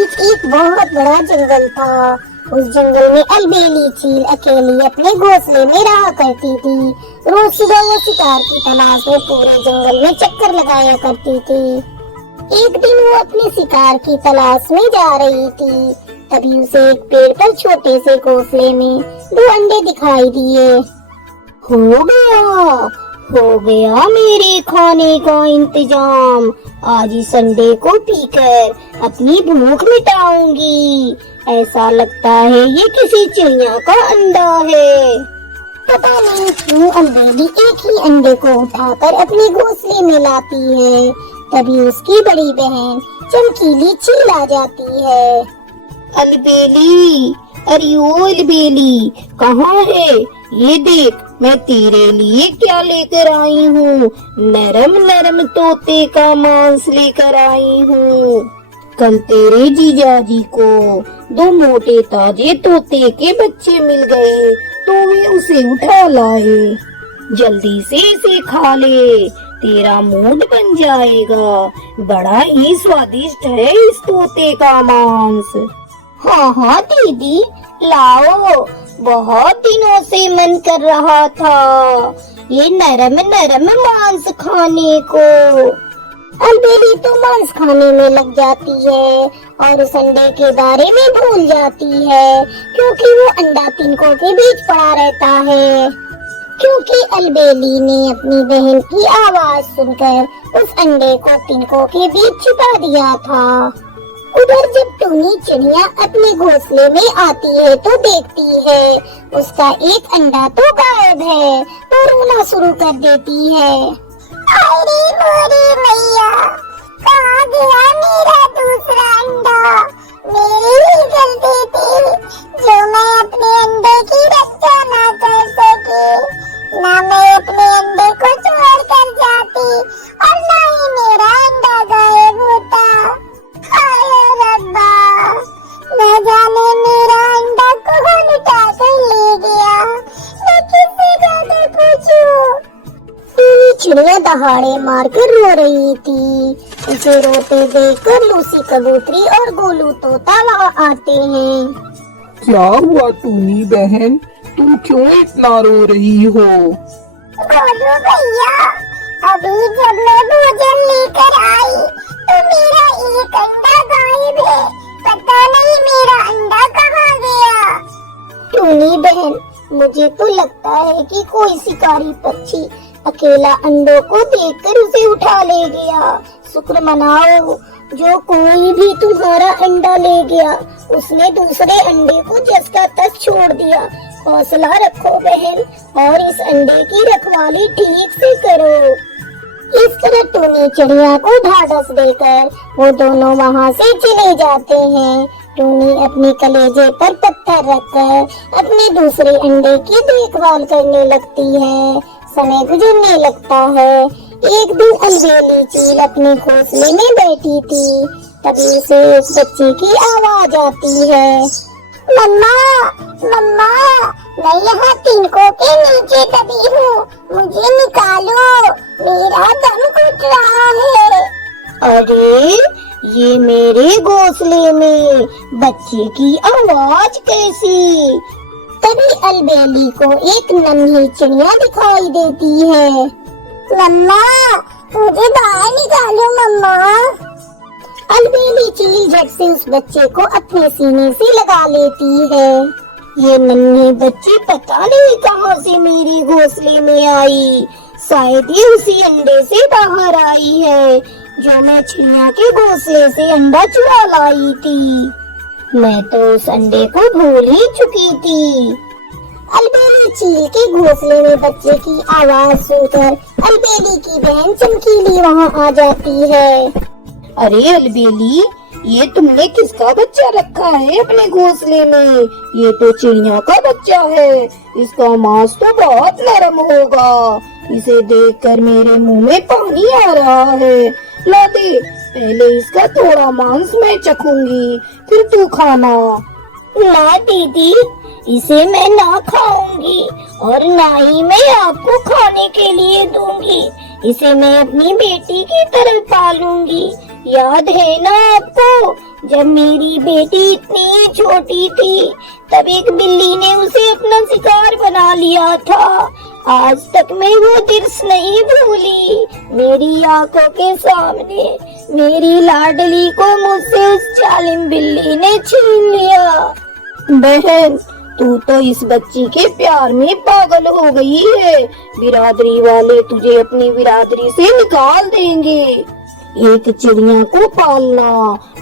बीच एक बहुत बड़ा जंगल था। उस जंगल में अलबेली चील अकेली अपने घोंसले में रहा करती थी। रोज सुबह वो शिकार की तलाश में पूरे जंगल में चक्कर लगाया करती थी। एक दिन वो अपने शिकार की तलाश में जा रही थी, तभी उसे एक पेड़ पर छोटे से घोंसले में 2 अंडे दिखाई दिए। हो गया मेरे खाने का इंतजाम। आज इस अंडे को पीकर अपनी भूख मिटाऊंगी। ऐसा लगता है ये किसी चिड़िया का अंडा है। पता नहीं क्यों अलबेली एक ही अंडे को उठाकर अपने घोंसले में लाती है। तभी उसकी बड़ी बहन चमकीली चील आ जाती है। अलबेली, अरे ओ अलबेली, कहाँ है? ये देख, मैं तेरे लिए क्या लेकर आई हूँ। नरम नरम तोते का मांस लेकर आई हूँ। कल तेरे जीजाजी को 2 मोटे ताजे तोते के बच्चे मिल गए, तो वे उसे उठा लाए। जल्दी से इसे खा ले, तेरा मूड बन जाएगा। बड़ा ही स्वादिष्ट है इस तोते का मांस। हाँ दीदी, लाओ। बहुत दिनों से मन कर रहा था ये नरम नरम मांस खाने को। अलबेली तो मांस खाने में लग जाती है और उस अंडे के बारे में भूल जाती है, क्योंकि वो अंडा तिनकों के बीच पड़ा रहता है। क्योंकि अलबेली ने अपनी बहन की आवाज सुनकर उस अंडे को तिनकों के बीच छुपा दिया था। उधर जब टूनी चिड़िया अपने घोंसले में आती है तो देखती है उसका एक अंडा तो गायब है, तो रोना शुरू कर देती है। अरे मोरी मैया, कहाँ गया मेरा दूसरा अंडा? मेरी ही गलती थी जो मैं अपने अंडे की रक्षा ना कर सकी। ना मैं अपने अंडे को छोड़ कर जाती और ना ही मेरा अंडा गायब होता। हाय रब्बा, न जाने मेरा अंडा कौन उठा कर ले गया। मैं किससे जाकर पूछूं? चिड़िया दहाड़े मारकर रो रही थी। उसे रोते देखकर लूसी कबूतरी और गोलू तोता वहाँ आते हैं। क्या हुआ टूनी बहन, तुम क्यों इतना रो रही हो? गोलू भैया, अभी जब मैं भोजन लेकर आई तो मेरा एक अंडा गायब है। पता नहीं मेरा अंडा कहाँ गया। टूनी बहन, मुझे तो लगता है कि कोई शिकारी पक्षी अकेला अंडों को देखकर उसे उठा ले गया। शुक्र मनाओ, जो कोई भी तुम्हारा अंडा ले गया उसने दूसरे अंडे को जस का तस छोड़ दिया। हौसला रखो बहन और इस अंडे की रखवाली ठीक से करो। इस तरह टूनी चिड़िया को ढाढ़स देकर वो दोनों वहाँ से चले जाते हैं। टूनी अपने कलेजे पर पत्थर रखकर अपने दूसरे अंडे की देखभाल करने लगती है। समय गुजरने लगता है। एक दिन अलबेली चील अपने घोंसले में बैठी थी, तभी उसे एक बच्चे की आवाज आती है। मम्मा, मम्मा, मैं यहाँ तिनकों के नीचे दबी हूँ, मुझे निकालो, मेरा दम घुट रहा है। अरे, ये मेरे घोंसले में बच्चे की आवाज कैसी? तभी अलबेली को एक नन्ही चिड़िया दिखाई देती है। मम्मा, मुझे बाहर निकालो मम्मा। अलबेली चील झट से उस बच्चे को अपने सीने से लगा लेती है। ये नन्हे बच्चे पता नहीं कहाँ से मेरे घोंसले में आई। शायद ये उसी अंडे से बाहर आई है जो मैं चिड़िया के घोंसले से अंडा चुरा लाई थी। मैं तो उस अंडे को भूल ही चुकी थी। अलबेली चील के घोंसले में बच्चे की आवाज सुनकर अलबेली की बहन चमकीली वहाँ आ जाती है। अरे अलबेली, ये तुमने किसका बच्चा रखा है अपने घोंसले में? ये तो चिड़िया का बच्चा है। इसका मांस तो बहुत नरम होगा। इसे देखकर मेरे मुंह में पानी आ रहा है। ला दे, पहले इसका थोड़ा मांस मैं चखूंगी, फिर तू खाना। ना दीदी, इसे मैं ना खाऊंगी और ना ही मैं आपको खाने के लिए दूंगी। इसे मैं अपनी बेटी की तरह पालूंगी। याद है ना आपको, जब मेरी बेटी इतनी छोटी थी तब एक बिल्ली ने उसे अपना शिकार बना लिया था। आज तक मैं वो दृश्य नहीं भूली। मेरी आंखों के सामने मेरी लाडली को मुझसे उस जालिम बिल्ली ने छीन लिया। बहन, तू तो इस बच्ची के प्यार में पागल हो गई है। बिरादरी वाले तुझे अपनी बिरादरी से निकाल देंगे। एक चिड़िया को पालना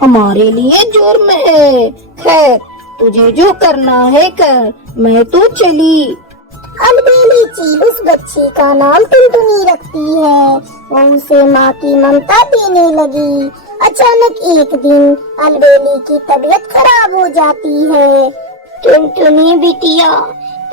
हमारे लिए जुर्म है। खैर, तुझे जो करना है कर, मैं तो चली। अलबेली चील उस बच्ची का नाम टुनटुनी रखती है। वो उसे माँ की ममता देने लगी। अचानक एक दिन अलबेली की तबीयत खराब हो जाती है। टुनटुनी बिटिया,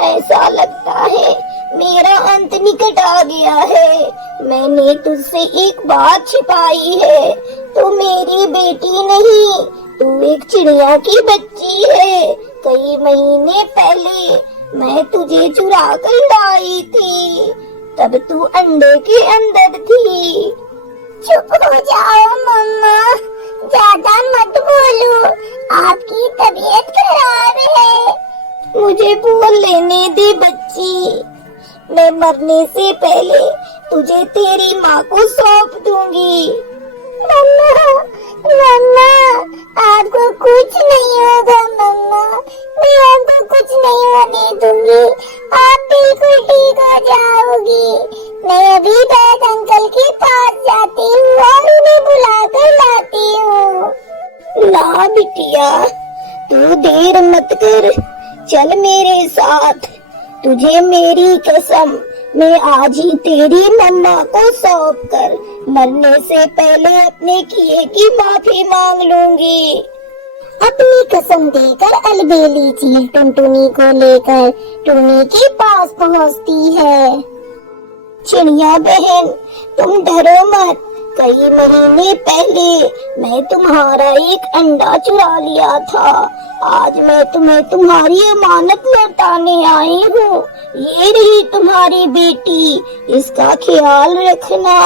ऐसा लगता है मेरा अंत निकट आ गया है। मैंने तुझसे एक बात छिपाई है। तू मेरी बेटी नहीं, तू एक चिड़िया की बच्ची है। कई महीने पहले मैं तुझे चुरा कर लाई थी, तब तू अंडे के अंदर थी। चुप हो जाओ मम्मा, ज्यादा मत बोलो, आपकी तबीयत खराब है। मुझे बोल लेने दे बच्ची, मैं मरने से पहले तुझे तेरी माँ को सौंप दूंगी। मम्मा, मम्मा, आपको कुछ नहीं होगा मम्मा, मैं आपको कुछ नहीं होने दूंगी। आप बिल्कुल ठीक हो जाओगी। मैं अभी बैद अंकल के पास जाती हूँ और उन्हें बुला कर लाती हूँ। ना बिटिया, तू देर मत कर, चल मेरे साथ। तुझे मेरी कसम, मैं आज ही तेरी मम्मा को सौंप कर मरने से पहले अपने किए की माफी मांग लूंगी। अपनी कसम देकर अलबेली चील टुनटुनी को लेकर टुनी के पास पहुंचती है। चिड़िया बहन, तुम डरो मत। कई महीने पहले मैं तुम्हारा एक अंडा चुरा लिया था। आज मैं तुम्हें तुम्हारी अमानत लौटाने आई हूँ। ये रही तुम्हारी बेटी, इसका ख्याल रखना।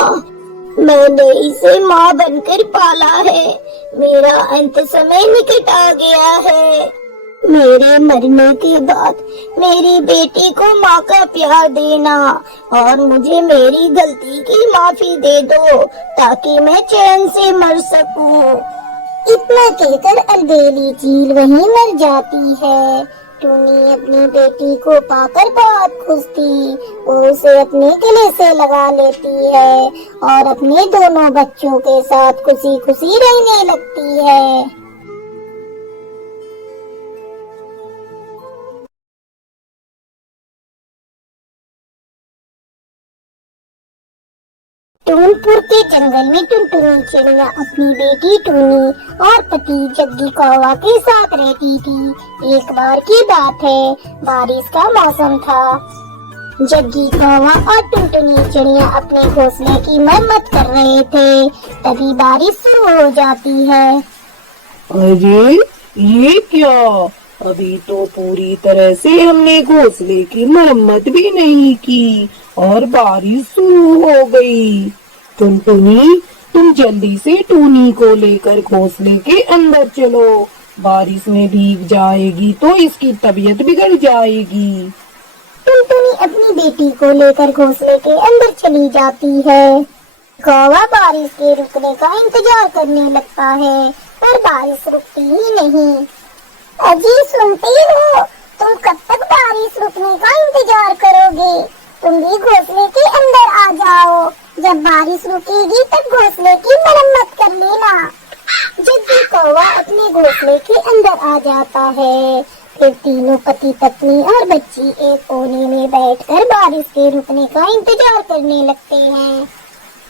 मैंने इसे माँ बनकर पाला है। मेरा अंत समय निकट आ गया है। मेरे मरने के बाद मेरी बेटी को माँ का प्यार देना और मुझे मेरी गलती की माफी दे दो, ताकि मैं चैन से मर सकूं। इतना कहकर अलबेली चील वहीं मर जाती है। टुनी अपनी बेटी को पाकर बहुत खुश थी। वो उसे अपने गले से लगा लेती है और अपने दोनों बच्चों के साथ खुशी खुशी रहने लगती है। टूनपुर के जंगल में टुनटुनी चिड़िया अपनी बेटी टूनी और पति जग्गी कौवा के साथ रहती थी। एक बार की बात है, बारिश का मौसम था। जग्गी कौवा और टुनटुनी चिड़िया अपने घोंसले की मरम्मत कर रहे थे। तभी बारिश शुरू हो जाती है। अरे ये क्या, अभी तो पूरी तरह से हमने घोंसले की मरम्मत भी नहीं की और बारिश शुरू हो गई। टुनटुनी, तुम जल्दी से टूनी को लेकर घोंसले के अंदर चलो। बारिश में भीग जाएगी तो इसकी तबीयत बिगड़ जाएगी। टुनटुनी अपनी बेटी को लेकर घोंसले के अंदर चली जाती है। कौवा बारिश के रुकने का इंतजार करने लगता है, पर बारिश रुकती ही नहीं। अजी सुनते हो, तुम कब तक बारिश रुकने का इंतजार करोगे? तुम भी घोंसले के अंदर आ जाओ। जब बारिश रुकेगी तब घोंसले की मरम्मत कर लेना। जग्गी कौवा अपने घोंसले के अंदर आ जाता है। फिर तीनों पति पत्नी और बच्ची एक कोने में बैठकर बारिश के रुकने का इंतजार करने लगते हैं।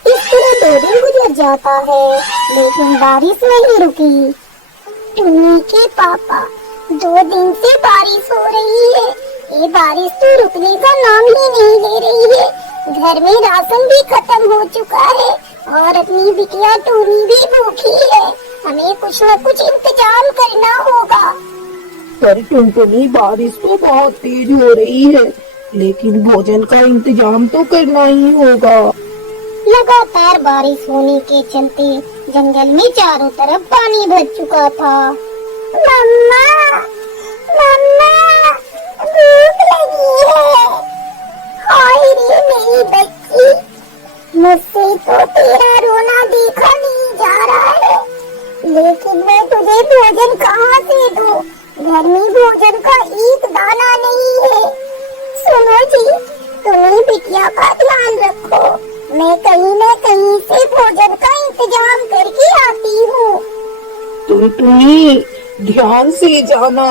इस तरह 2 दिन गुजर जाता है, लेकिन बारिश नहीं रुकी। टुनी के पापा, 2 दिन से बारिश हो रही है, ये बारिश तो रुकने का नाम ही नहीं ले रही है। घर में राशन भी खत्म हो चुका है और अपनी बिटिया टूनी भी भूखी है। हमें कुछ न कुछ इंतजाम करना होगा। पर टुनटुनी, बारिश तो बहुत तेज हो रही है, लेकिन भोजन का इंतजाम तो करना ही होगा। लगातार बारिश होने के चलते जंगल में चारों तरफ पानी भर चुका था। मम्मा, मम्मा, भूख लगी है। हाय रे मेरी बच्ची, मुझसे तो तेरा रोना देखा नहीं जा रहा है, लेकिन मैं तुझे भोजन कहाँ से दूं? घर में भोजन का एक दाना नहीं है। सुनो जी, तुम्हें बिटिया का ध्यान रखो, मैं कहीं न कहीं से भोजन का इंतजाम करके आती हूँ। टुनटुनी, ध्यान से जाना,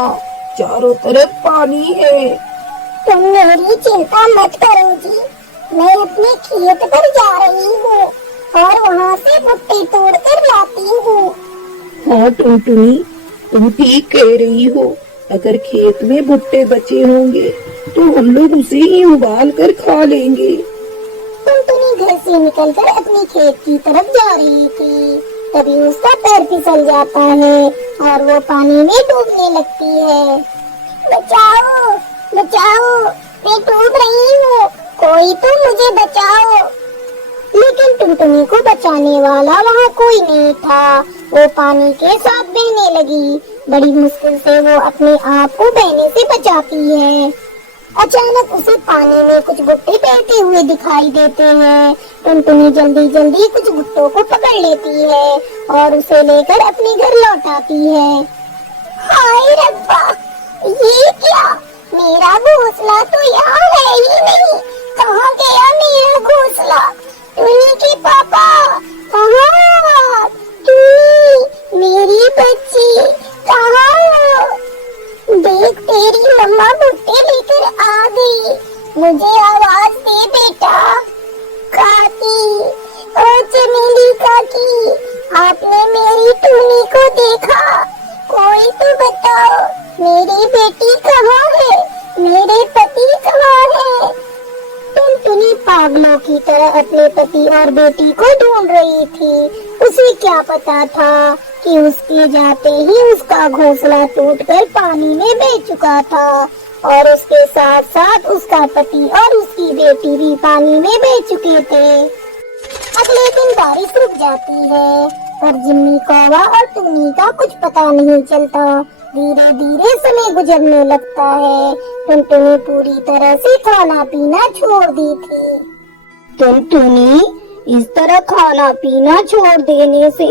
चारों तरफ पानी है। तुम मेरी चिंता मत करो जी, मैं अपने खेत पर जा रही हूँ और वहाँ से भुट्टे तोड़ कर लाती हूँ। हाँ टुनटुनी, तुम ठीक कह रही हो। अगर खेत में भुट्टे बचे होंगे तो हम लोग उसे ही उबाल कर खा लेंगे। टुनटुनी घर से निकलकर अपने खेत की तरफ जा रही थी, तभी उसका पैर फिसल जाता है और वो पानी में डूबने लगती है। बचाओ, बचाओ, मैं डूब रही हूँ, कोई तो मुझे बचाओ। लेकिन टुनटुनी को बचाने वाला वहाँ कोई नहीं था। वो पानी के साथ बहने लगी। बड़ी मुश्किल से वो अपने आप को बहने से बचाती है। अचानक उसे पानी में कुछ भुट्टे तैरते हुए दिखाई देते हैं। टुनटुनी जल्दी जल्दी कुछ भुट्टों को पकड़ लेती है और उसे लेकर अपने घर लौट आती है। हाय रब्बा, ये क्या? मेरा घोंसला तो यहाँ है ही नहीं। कहाँ गया मेरा घोंसला? टुनी के पापा, कहाँ? टुनी, मेरी बच्ची, कहाँ हो? देख, तेरी मम्मा भुट्टे लेकर आ गई। मुझे आवाज दे बेटा। काकी, ओ चमेली काकी, आपने मेरी टुनी को देखा? कोई तो बताओ, मेरी बेटी कहाँ है? मेरे पति कहाँ है? टुनटुनी पागलों की तरह अपने पति और बेटी को ढूंढ रही थी। उसे क्या पता था कि उसके जाते ही उसका घोंसला टूटकर पानी में बह चुका था और उसके साथ साथ उसका पति और उसकी बेटी भी पानी में बह चुके थे। अगले दिन बारिश रुक जाती है, पर जिम्मी कौवा और टुनी का कुछ पता नहीं चलता। धीरे धीरे समय गुजरने लगता है। टुनटुनी पूरी तरह से खाना पीना छोड़ दी थी। टुनटुनी, इस तरह खाना पीना छोड़ देने से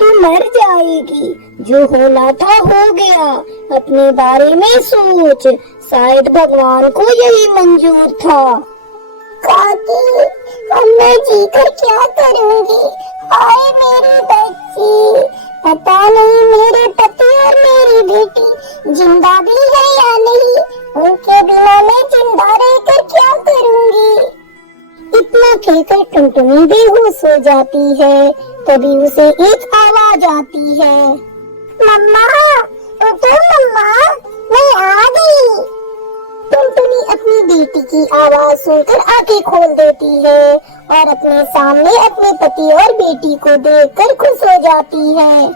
तू मर जाएगी। जो होना था हो गया, अपने बारे में सोच, शायद भगवान को यही मंजूर था। काकी, अब मैं जीकर क्या करूँगी? हाय मेरी बच्ची, पता नहीं मेरे पति और मेरी बेटी जिंदा भी है या नहीं। उनके बिना मैं जिंदा रहकर क्या करूँगी? इतना कहकर टुनटुनी बेहोश हो जाती है। तभी उसे एक आवाज आती है। मम्मा, उठो मम्मा, मैं आ गई। टुनटुनी अपनी बेटी की आवाज सुनकर आंखें खोल देती है और अपने सामने अपने पति और बेटी को देखकर खुश हो जाती है।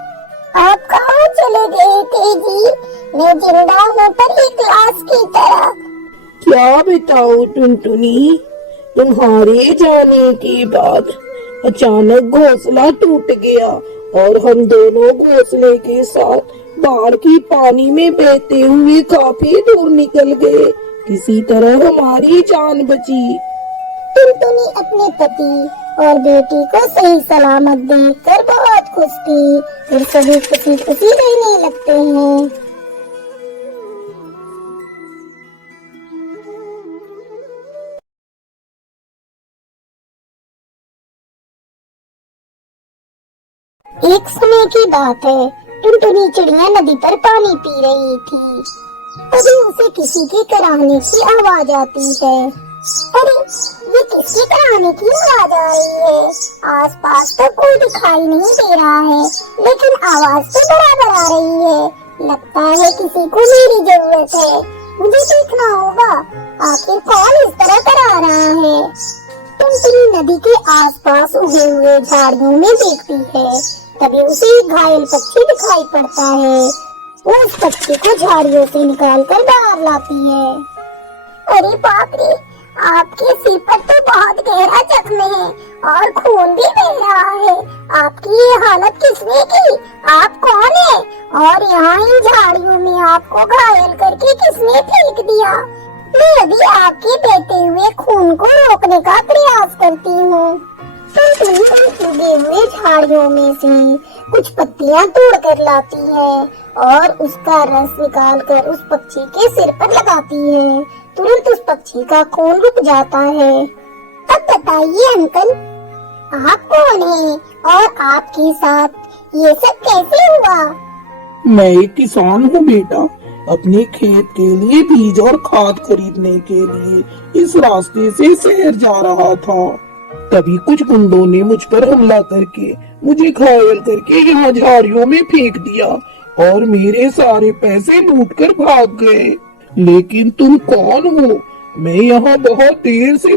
आप कहाँ चले गए थे जी? मैं जिंदा हूँ पर एक लाश की तरह। क्या बताओ टुनटुनी, तुम्हारे जाने के बाद अचानक घोंसला टूट गया और हम दोनों घोंसले के साथ बाढ़ की पानी में बहते हुए काफी दूर निकल गए। किसी तरह हमारी जान बची। टुनटुनी अपने पति और बेटी को सही सलामत देखकर बहुत खुश थी। फिर सभी खुशी खुशी रहने लगते हैं। एक समय की बात है, टुनटुनी चिड़िया नदी पर पानी पी रही थी। तभी उसे किसी के कराहने की आवाज आती है। अरे, ये किसके कराहने की आवाज आ रही है? आसपास तो कोई दिखाई नहीं दे रहा है, लेकिन आवाज तो बराबर आ रही है। लगता है किसी को मेरी जरूरत है। मुझे देखना होगा, आखिर कौन इस तरह करा रहा है। टुनटुनी नदी के आसपास उगे हुए झाड़ियों में देखती है। तभी उसे एक घायल पक्षी दिखाई पड़ता है। वो उस पक्षी को झाड़ियों से निकालकर बाहर लाती है। अरे बाप रे, आपके सिर पर तो बहुत गहरा जख्म है और खून भी बह रहा है। आपकी ये हालत किसने की? आप कौन है? और यहाँ इन झाड़ियों में आपको घायल करके किसने फेंक दिया? मैं अभी आपके बहते हुए खून को रोकने का प्रयास करती हूँ। उगे हुए झाड़ियों में से कुछ पत्तियां तोड़कर लाती है और उसका रस निकालकर उस पक्षी के सिर पर लगाती है। तुरंत उस पक्षी का खून रुक जाता है। अब बताइए अंकल, आप कौन हैं और आपके साथ ये सब कैसे हुआ? मैं एक किसान हूँ बेटा। अपने खेत के लिए बीज और खाद खरीदने के लिए इस रास्ते से शहर जा रहा था। तभी कुछ गुंडों ने मुझ पर हमला करके मुझे घायल करके यहाँ झाड़ियों में फेंक दिया और मेरे सारे पैसे लूट कर भाग गए। लेकिन तुम कौन हो? मैं यहाँ बहुत देर से